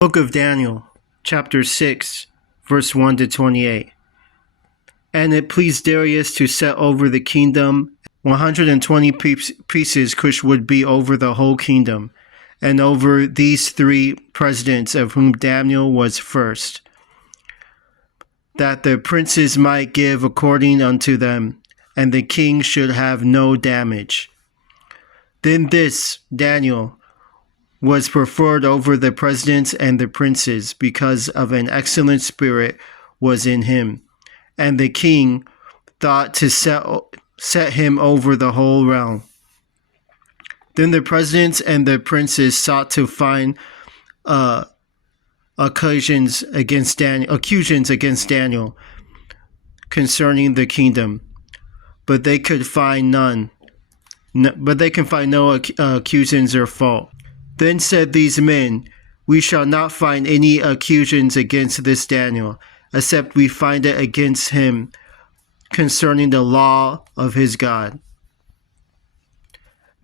Book of Daniel, chapter 6, verse 1 to 28. And it pleased Darius to set over the kingdom 120 pieces, which would be over the whole kingdom, and over these three presidents, of whom Daniel was first, that the princes might give according unto them, and the king should have no damage. Then this, Daniel, was preferred over the presidents and the princes, because of an excellent spirit was in him. And the king thought to set him over the whole realm. Then the presidents and the princes sought to find accusations against Daniel concerning the kingdom, but they could find none. But they can find no accusations or fault. Then said these men, We shall not find any accusations against this Daniel, except we find it against him concerning the law of his God.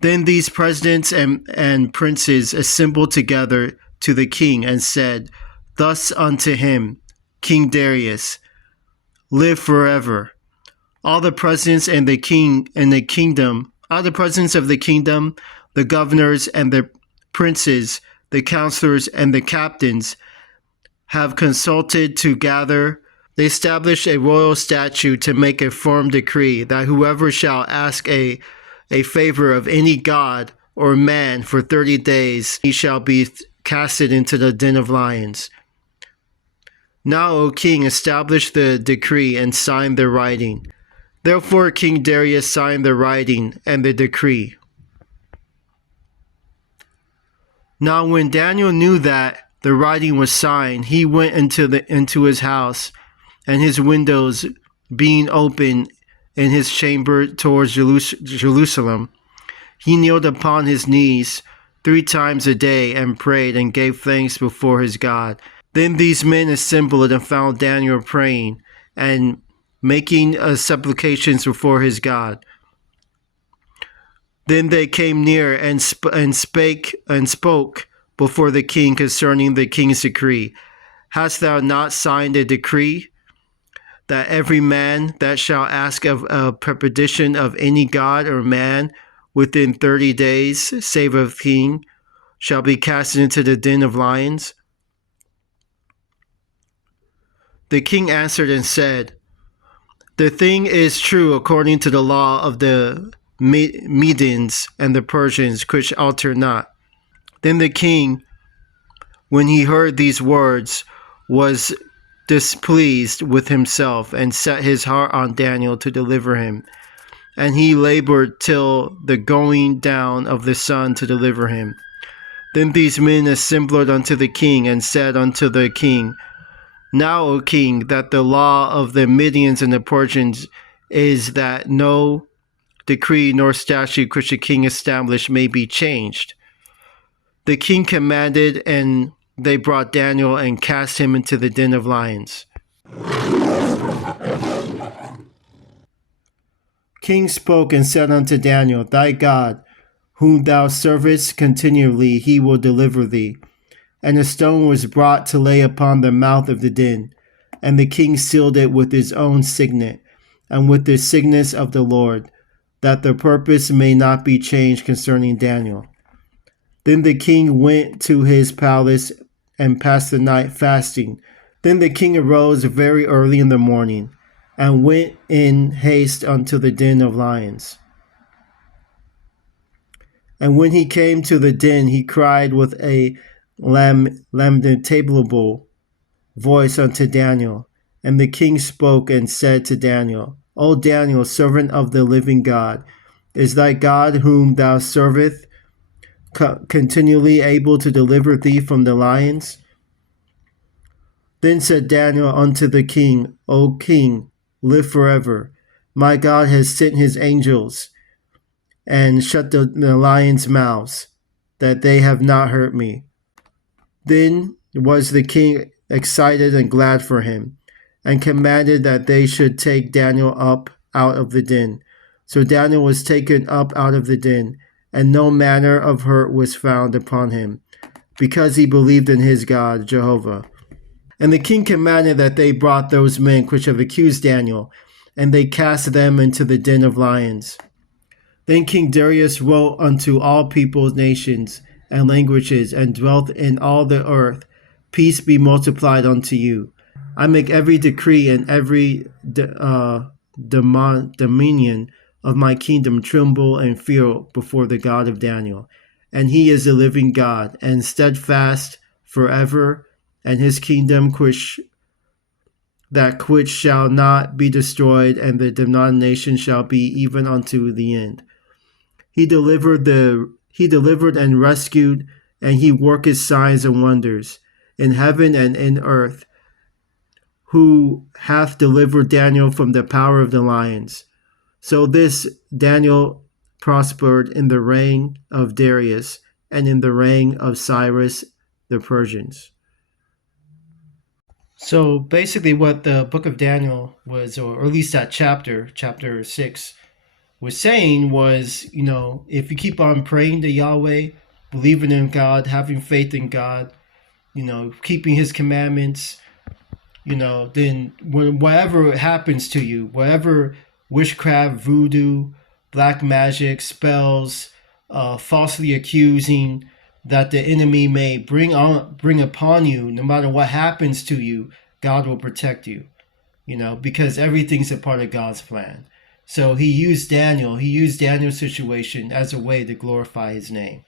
Then these presidents and princes assembled together to the king and said thus unto him, King Darius, live forever. All the presidents and the king and the kingdom, all the presidents of the kingdom, the governors and the princes, the counselors, and the captains have consulted together. They established a royal statute to make a firm decree that whoever shall ask a favor of any god or man for 30 days, he shall be casted into the den of lions. Now, O king, establish the decree and sign the writing. Therefore King Darius signed the writing and the decree. Now when Daniel knew that the writing was signed, he went into his house, and his windows being open in his chamber towards Jerusalem, he kneeled upon his knees 3 times a day and prayed and gave thanks before his God. Then these men assembled and found Daniel praying and making supplications before his God. Then they came near and spoke before the king concerning the king's decree. Hast thou not signed a decree that every man that shall ask of a petition of any god or man within 30 days, save a king, shall be cast into the den of lions? The king answered and said, The thing is true according to the law of the Medes and the Persians, which alter not. Then the king, when he heard these words, was displeased with himself and set his heart on Daniel to deliver him. And he labored till the going down of the sun to deliver him. Then these men assembled unto the king and said unto the king, Now, O king, that the law of the Medians and the Persians is that no decree nor statute which the king established may be changed. The king commanded, and they brought Daniel and cast him into the den of lions. King spoke and said unto Daniel, Thy God, whom thou servest continually, he will deliver thee. And a stone was brought to lay upon the mouth of the den, and the king sealed it with his own signet, and with the signet of the Lord, that the purpose may not be changed concerning Daniel. Then the king went to his palace and passed the night fasting. Then the king arose very early in the morning, and went in haste unto the den of lions. And when he came to the den, he cried with a lamentable voice unto Daniel. And the king spoke and said to Daniel, O Daniel, servant of the living God, is thy God whom thou servest continually able to deliver thee from the lions? Then said Daniel unto the king, O king, live forever. My God has sent his angels and shut the lions' mouths, that they have not hurt me. Then was the king excited and glad for him, and commanded that they should take Daniel up out of the den. So Daniel was taken up out of the den, and no manner of hurt was found upon him. because he believed in his God, Jehovah. And the king commanded that they brought those men which have accused Daniel, and they cast them into the den of lions. Then King Darius wrote unto all peoples, nations, and languages, and dwelt in all the earth, peace be multiplied unto you. I make every decree and every dominion of my kingdom tremble and fear before the God of Daniel. And he is a living God, and steadfast forever, and his kingdom which shall not be destroyed, and the denomination shall be even unto the end. He delivered and rescued, and he worketh signs and wonders in heaven and in earth, who hath delivered Daniel from the power of the lions. So this Daniel prospered in the reign of Darius and in the reign of Cyrus the Persians. So basically what the book of Daniel was, or at least that chapter 6, was saying was, if you keep on praying to Yahweh, believing in God, having faith in God, keeping his commandments, then whatever happens to you, whatever witchcraft, voodoo, black magic, spells, falsely accusing that the enemy may bring upon you, no matter what happens to you, God will protect you, because everything's a part of God's plan. So he used Daniel's situation as a way to glorify his name.